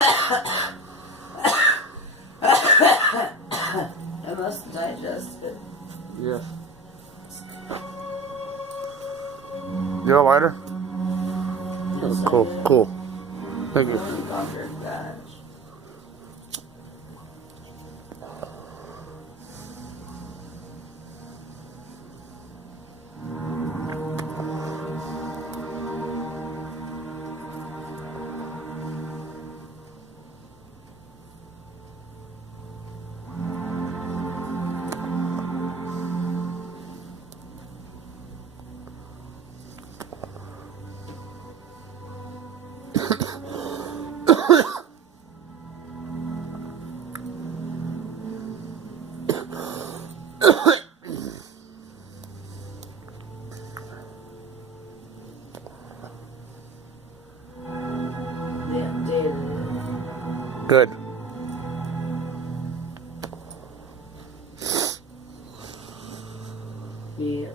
I must digest it. Yes. You have a lighter? Yes, I Cool, do. cool. Thank you. Dr. Batch. Yeah, daily. Good. Yeah.